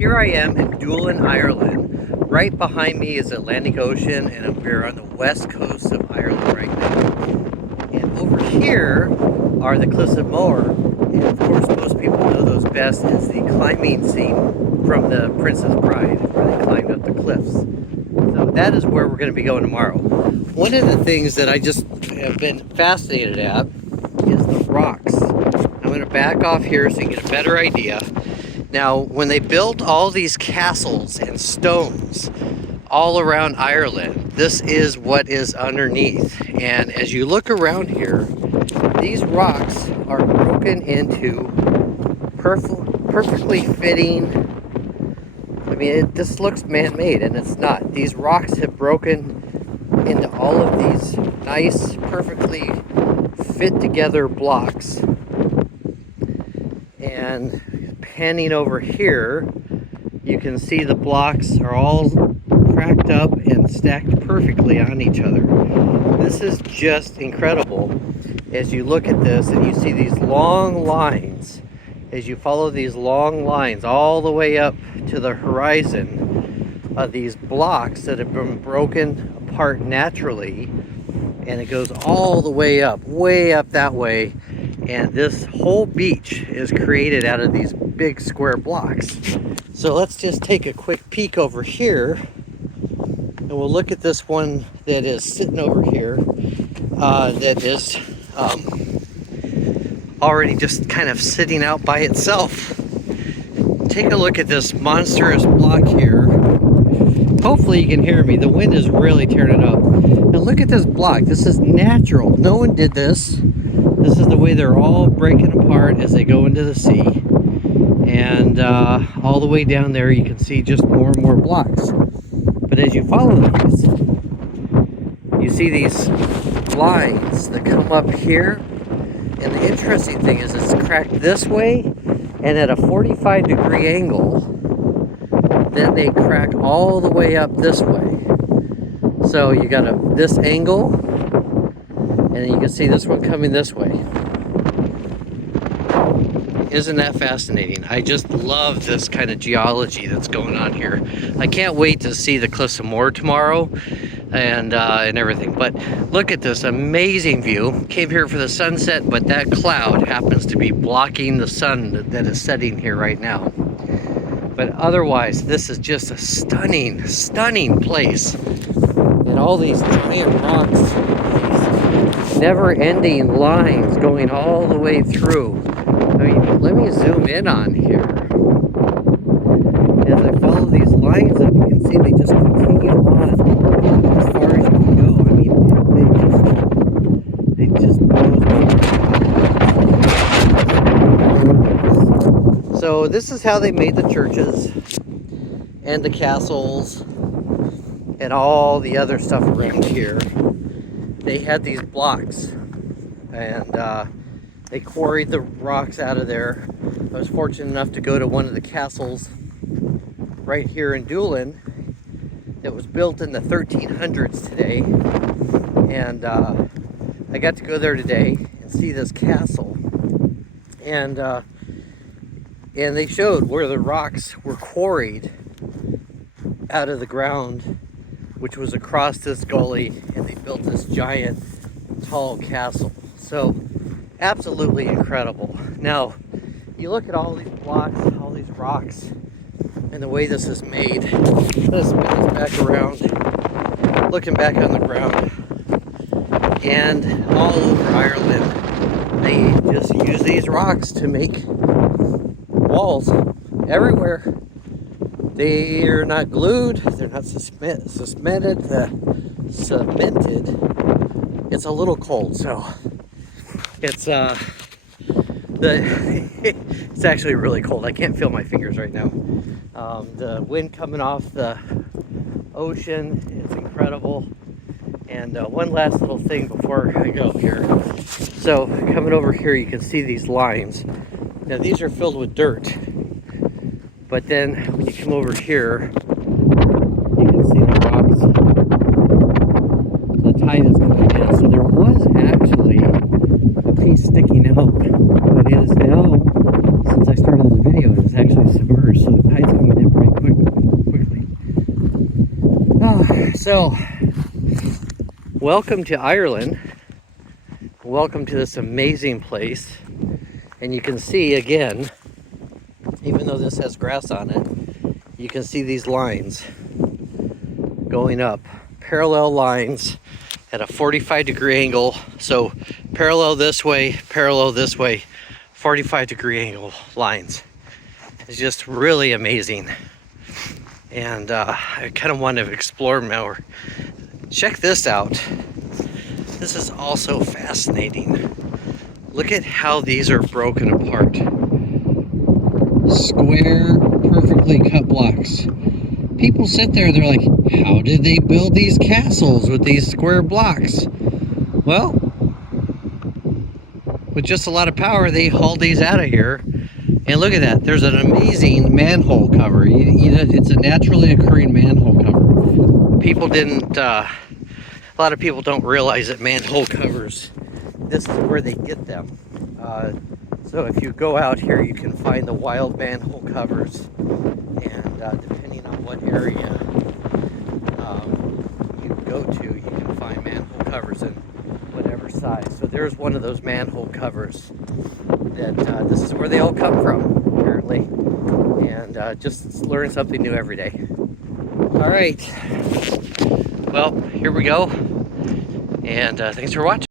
Here I am in Newland, Ireland. Right behind me is the Atlantic Ocean, and we're on the west coast of Ireland right now. And over here are the cliffs of Mohr. And of course, most people know those best as the climbing scene from The Princess Bride, where they climbed up the cliffs. So that is where we're going to be going tomorrow. One of the things that I just have been fascinated at is the rocks. I'm going to back off here so you can get a better idea. Now, when they built all these castles and stones all around Ireland, this is what is underneath. And as you look around here, these rocks are broken into perfectly fitting. I mean, this looks man-made, and it's not. These rocks have broken into all of these nice, perfectly fit together blocks. And panning over here, you can see the blocks are all cracked up and stacked perfectly on each other. This is just incredible. As you look at this and you see these long lines, as you follow these long lines all the way up to the horizon of these blocks that have been broken apart naturally, and it goes all the way up that way. And this whole beach is created out of these big square blocks. So let's just take a quick peek over here, and we'll look at this one that is sitting over here, that is already just kind of sitting out by itself. Take a look at this monstrous block here. Hopefully you can hear me. The wind is really tearing it up. And look at this block. This is natural. No one did this. This is the way they're all breaking apart as they go into the sea. And all the way down there you can see just more and more blocks. But as you follow these, you see these lines that come up here. And the interesting thing is it's cracked this way, and at a 45-degree angle, then they crack all the way up this way. So you got this angle, and then you can see this one coming this way. Isn't that fascinating? I just love this kind of geology that's going on here. I can't wait to see the cliffs of Mohr tomorrow and everything. But look at this amazing view. Came here for the sunset, but that cloud happens to be blocking the sun that is setting here right now. But otherwise, this is just a stunning, stunning place. And all these giant rocks, these never-ending lines going all the way through. I mean, let me zoom in on here. As I follow these lines up, you can see they just continue on as far as you can go. I mean, it just blows me. So this is how they made the churches and the castles and all the other stuff around here. They had these blocks, and they quarried the rocks out of there. I was fortunate enough to go to one of the castles right here in Newland that was built in the 1300s today. And I got to go there today and see this castle. And they showed where the rocks were quarried out of the ground, which was across this gully, and they built this giant, tall castle. So absolutely incredible. Now, you look at all these blocks, all these rocks, and the way this is made. Let's spin this back around, looking back on the ground. And all over Ireland, they just use these rocks to make walls everywhere. They are not glued, they're not cemented. It's a little cold, so it's it's actually really cold. I can't feel my fingers right now. The wind coming off the ocean, it's incredible. And one last little thing before I go here. So coming over here, you can see these lines. Now these are filled with dirt, but then when you come over here, you can see the rocks. The tide is coming in, so there was actually a piece sticking out, but it is now, since I started this video, it is actually submerged, so the tide's coming in So, welcome to Ireland. Welcome to this amazing place. And you can see again, even though this has grass on it, you can see these lines going up, parallel lines at a 45-degree angle. So parallel this way, 45-degree angle lines. It's just really amazing. And I kind of want to explore more. Check this out. This is also fascinating. Look at how these are broken apart. Square, perfectly cut blocks. People sit there, they're like, how did they build these castles with these square blocks? Well, with just a lot of power, they hauled these out of here. And look at that, there's an amazing manhole cover. It's a naturally occurring manhole cover. People didn't, a lot of people don't realize that manhole covers, this is where they get them. So if you go out here, you can find the wild manhole covers. And depending on what area you go to, you can find manhole covers in whatever size. So there's one of those manhole covers that this is where they all come from, apparently. And just learn something new every day. All right. Well, here we go. And thanks for watching.